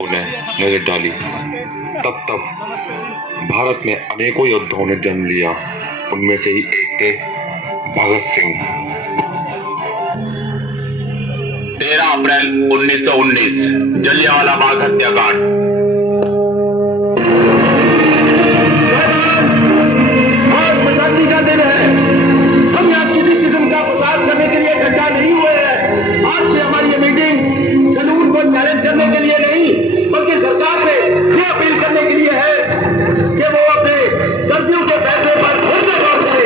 ने नजर डाली, तब तब भारत में अनेकों योद्धाओं ने जन्म लिया। उनमें से ही एक थे भगत सिंह। 13 अप्रैल 1919 जलियांवाला बाग हत्याकांड। आज आजादी का दिन है। हम यहाँ किसी किस्म का प्रचार करने के लिए इकट्ठा नहीं हुए हैं। आज से हमारी ये मीटिंग कानून को चैलेंज करने के लिए नहीं, बल्कि सरकार से ये अपील करने के लिए है कि वो अपने गलतियों के फैसले पर फिर से गौर करे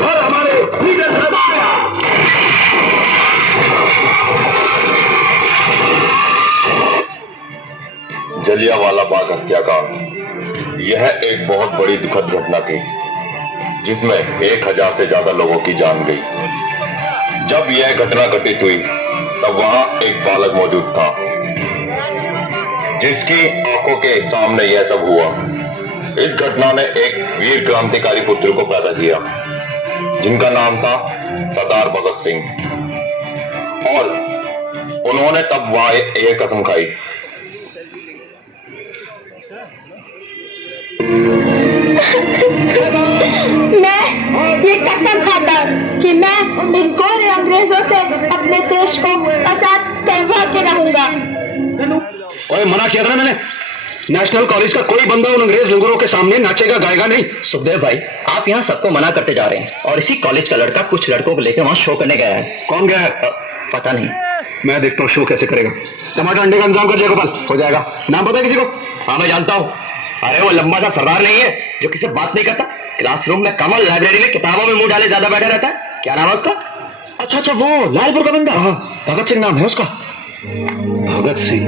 और हमारे लीडर जलियांवाला बाग हत्याकांड यह एक बहुत बड़ी दुखद घटना थी, जिसमें 1000 से ज्यादा लोगों की जान गई। जब यह घटना घटित हुई तब वहां एक बालक मौजूद था, जिसकी आंखों के सामने यह सब हुआ। इस घटना ने एक वीर क्रांतिकारी पुत्र को पैदा किया, जिनका नाम था सरदार भगत सिंह। और उन्होंने तब वहां यह कसम खाई, मैं ये कसम खाता कि मैं इन गोरे अंग्रेजों से अपने देश को आजाद करवा के रहूंगा। और मना किया था ना मैंने, नेशनल कॉलेज का कोई बंदा उन अंग्रेज लंगरों के सामने नाचेगा गाएगा नहीं। सुखदेव भाई, आप यहाँ सबको मना करते जा रहे हैं और इसी कॉलेज का लड़का कुछ लड़कों को लेकर वहाँ शो करने गया है। कौन गया है? पता नहीं। मैं देखता हूँ शो कैसे करेगा। टमाटर अंडे का इंतजाम कर जाएगा, गोपाल हो जाएगा। नाम पता है किसी को? हाँ मैं जानता हूँ। अरे वो लंबा सा सरदार नहीं है जो किसी से बात नहीं करता, क्लासरूम में कमल, लाइब्रेरी में किताबों में मुंह डाले ज्यादा बैठा रहता है। क्या नाम है उसका? अच्छा, वो लालपुर का बंदा। हाँ, भगत सिंह नाम है उसका। भगत सिंह।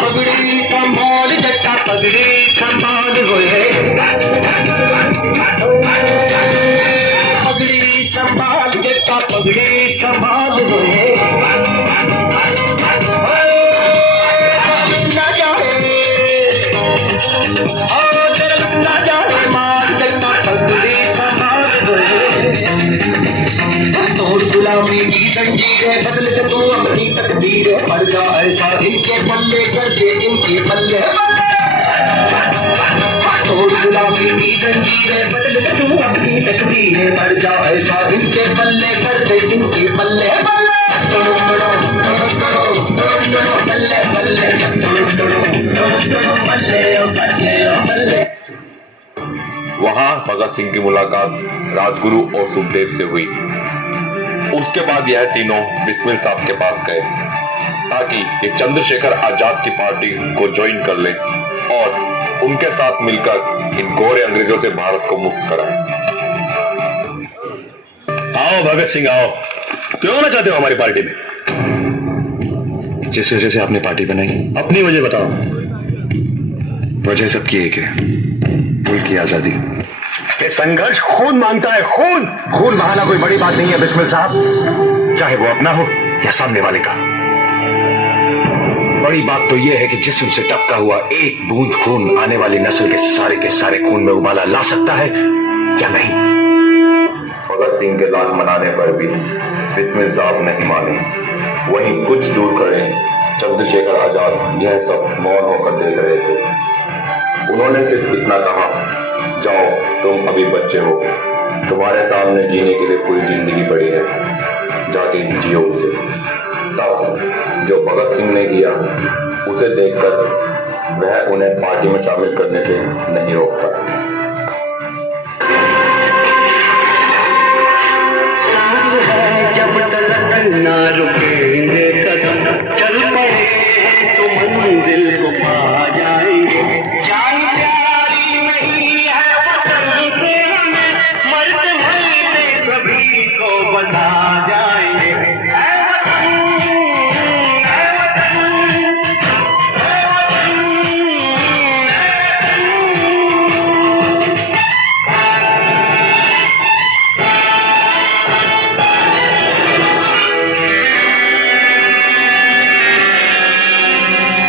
पगड़ी संभाल जट्टा, पगड़ी संभाल होए, पगड़ी संभाल जट्टा, पगड़ी संभाल होए। ना जाए ना जाए मार जट्टा, पगड़ी संभाल होए। तोड़ गुलामी की जंजीरें बदल के तू अपनी तकदीरें पड़ जा ऐसा इनके पल्ले कर दे, इनके पल्ले। तोड़ गुलामी की जंजीरें बदल के तू अपनी तकदीरें पड़ जा ऐसा इनके पल्ले कर दे, इनके पल्ले। पल्ले पल्ले पल्ले। वहां भगत सिंह की मुलाकात राजगुरु और सुखदेव से हुई। उसके बाद यह तीनों बिस्मिल साहब के पास गए ताकि ये चंद्रशेखर आजाद की पार्टी को ज्वाइन कर ले और उनके साथ मिलकर इन गोरे अंग्रेजों से भारत को मुक्त कराए। आओ भगत सिंह आओ। क्यों होना चाहते हो हमारी पार्टी में? जिस वजह से आपने पार्टी बनाई, अपनी वजह बताओ। वजह सबकी एक है, मुल्क की आजादी। ये संघर्ष खून मांगता है, खून। खून बहाना कोई बड़ी बात नहीं है बिस्मिल साहब, चाहे वो अपना हो या सामने वाले का। बड़ी बात तो यह है कि जिस्म से टपका हुआ एक बूंद खून आने वाली नस्ल के सारे खून में उबाला ला सकता है या नहीं। भगत सिंह के लाख मनाने पर भी बिस्मिल साहब नहीं माने। वहीं कुछ दूर खड़े चंद्रशेखर आजाद यह सब मौन होकर देख रहे थे। उन्होंने सिर्फ इतना कहा, जाओ तुम अभी बच्चे हो, तुम्हारे सामने जीने के लिए पूरी जिंदगी पड़ी है, जाके जियो उसे। जो भगत सिंह ने किया उसे देखकर वह उन्हें पार्टी में शामिल करने से नहीं रोक पाया। जब तक ना रुकेंगे कदम, चल पड़े तो मंजिल को पा जाएंगे। जान प्यारी नहीं है वतन से हमें, मरते मरते सभी को बता जाएंगे। ऐ वतन, ऐ वतन,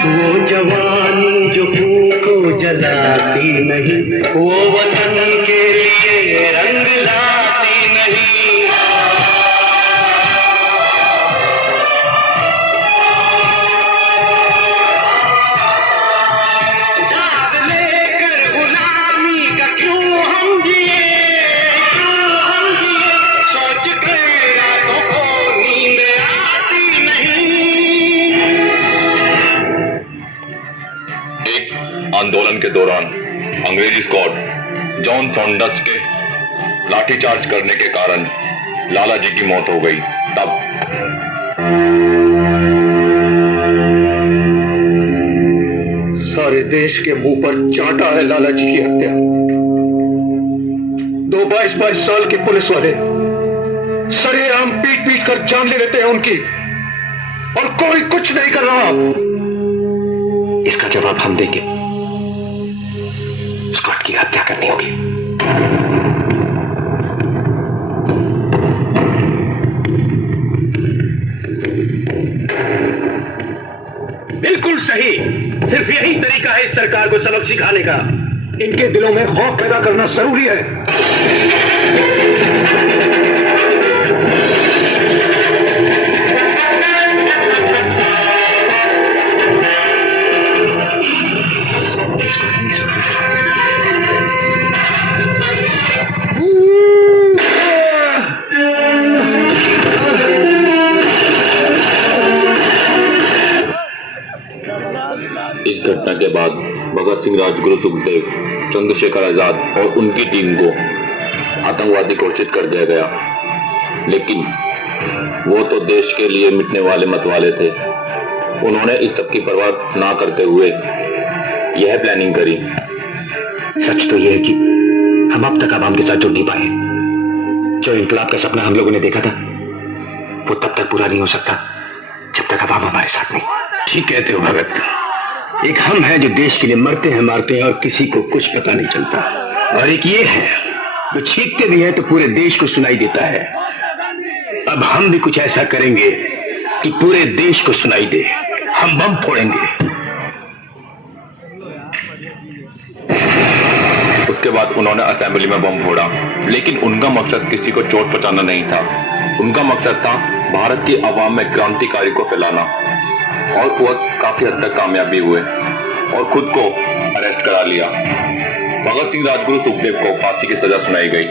वो जवानी जो खून को जलाती नहीं, वो वतन के लिए रंग लाती नहीं। जाग लेकर गुलामी का क्यों हम जिए, क्यों हम जिए, सोच कर रातों को नींद आती नहीं। एक आंदोलन के दौरान अंग्रेजी स्क्वाड जॉन सॉन्डर्स के लाठीचार्ज करने के कारण लाला जी की मौत हो गई। तब सारे देश के मुंह पर चाटा है लाला जी की हत्या। 2 22 साल के पुलिस वाले सरेआम पीट पीट कर जान ले लेते हैं उनकी, और कोई कुछ नहीं कर रहा। इसका जवाब हम देंगे। स्कॉट की हत्या करनी होगी। बिल्कुल सही। सिर्फ यही तरीका है इस सरकार को सबक सिखाने का। इनके दिलों में खौफ पैदा करना जरूरी है। इस घटना के बाद भगत सिंह, राजगुरु, सुखदेव, चंद्रशेखर आजाद और उनकी टीम को आतंकवादी घोषित कर दिया गया। लेकिन वो तो देश के लिए मिटने वाले मतवाले थे। उन्होंने इस सब की परवाह ना करते हुए यह प्लानिंग करी। सच तो यह है कि हम अब तक आवाम के साथ जुड़ नहीं पाए। जो इंकलाब का सपना हम लोगों ने देखा था वो तब तक पूरा नहीं हो सकता जब तक आवाम हमारे साथ नहीं। ठीक कहते हो भगत। एक हम हैं जो देश के लिए मरते हैं, मारते हैं और किसी को कुछ पता नहीं चलता, और एक ये है जो छींकते भी है तो पूरे देश को सुनाई देता है। अब हम भी कुछ ऐसा करेंगे कि पूरे देश को सुनाई दे। हम बम फोड़ेंगे। उसके बाद उन्होंने असेंबली में बम फोड़ा, लेकिन उनका मकसद किसी को चोट पहुंचाना नहीं था। उनका मकसद था भारत की आवाम में क्रांतिकारी को फैलाना, और वह काफी हद तक कामयाबी हुए और खुद को अरेस्ट करा लिया। भगत सिंह, राजगुरु, सुखदेव को फांसी की सजा सुनाई गई।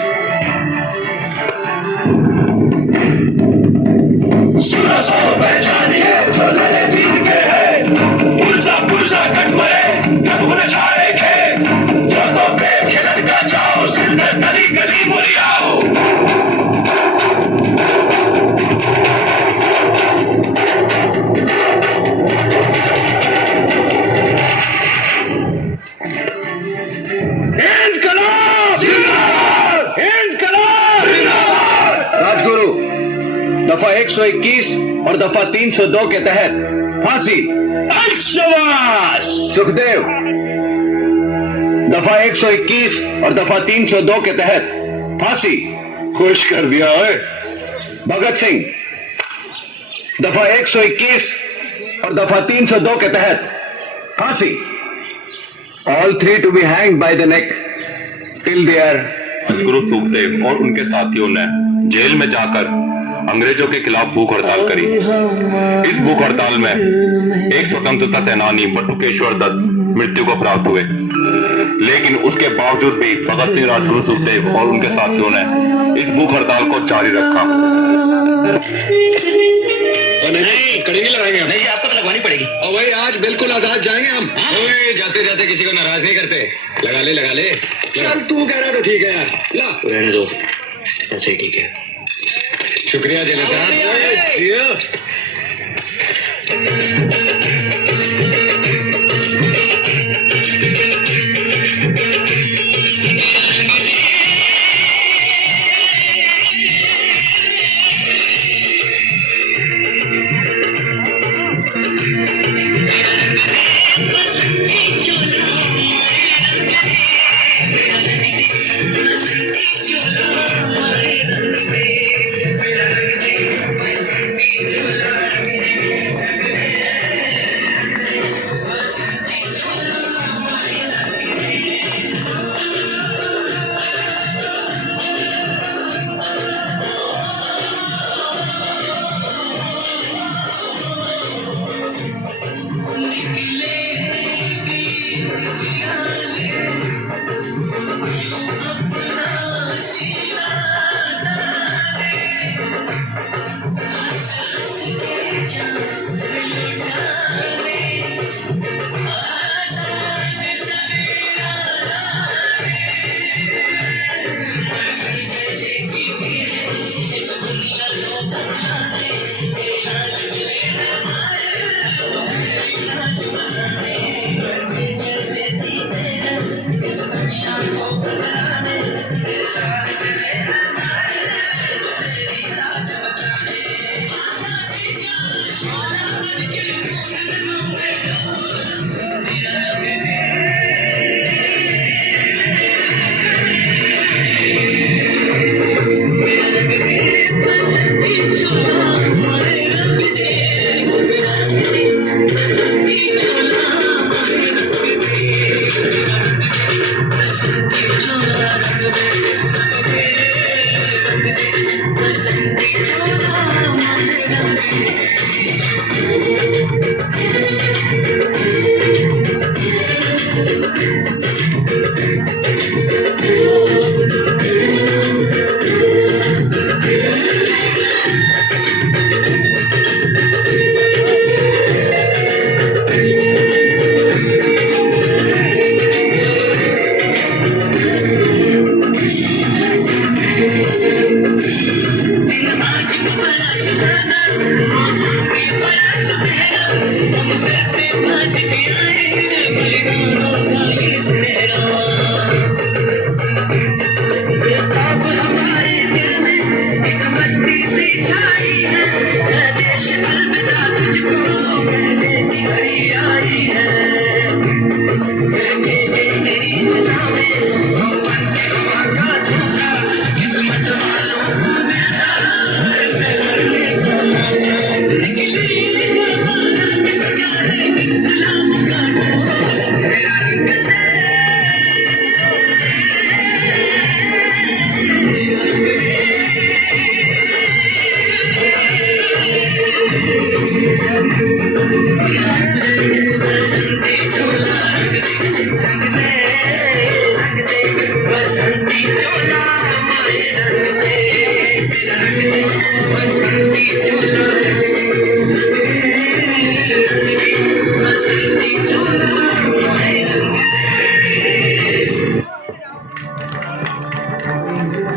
दफा 121 और दफा 302 के तहत फांसी। सुखदेव, दफा 121 और दफा 302 के तहत फांसी। खुश कर दिया है। भगत सिंह, दफा 121 और दफा 302 के तहत फांसी। All 3 to be hanged by the neck till they are। Rajguru, Sukhdev और उनके साथियों ने जेल में जाकर अंग्रेजों के खिलाफ भूख हड़ताल करी। इस भूख हड़ताल में एक स्वतंत्रता सेनानी बटुकेश्वर दत्त मृत्यु को प्राप्त हुए, लेकिन उसके बावजूद भी भगत सिंह, राजगुरु, सुखदेव और उनके साथियों ने इस भूख हड़ताल को जारी रखा। नहीं, कड़ी नहीं लगाएंगे। नहीं, आपको हम। ओए, जाते जाते किसी को नाराज नहीं करते। लगा ले। चल तू कह रहा तो ठीक है यार, ला रहने दो, ऐसे ही ठीक है। शुक्रिया जेलर साहब।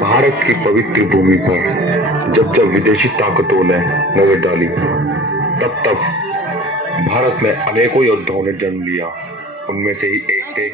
भारत की पवित्र भूमि पर जब जब विदेशी ताकतों ने नजर डाली, तब तब भारत में अनेकों योद्धाओं ने जन्म लिया। उनमें से ही एक थे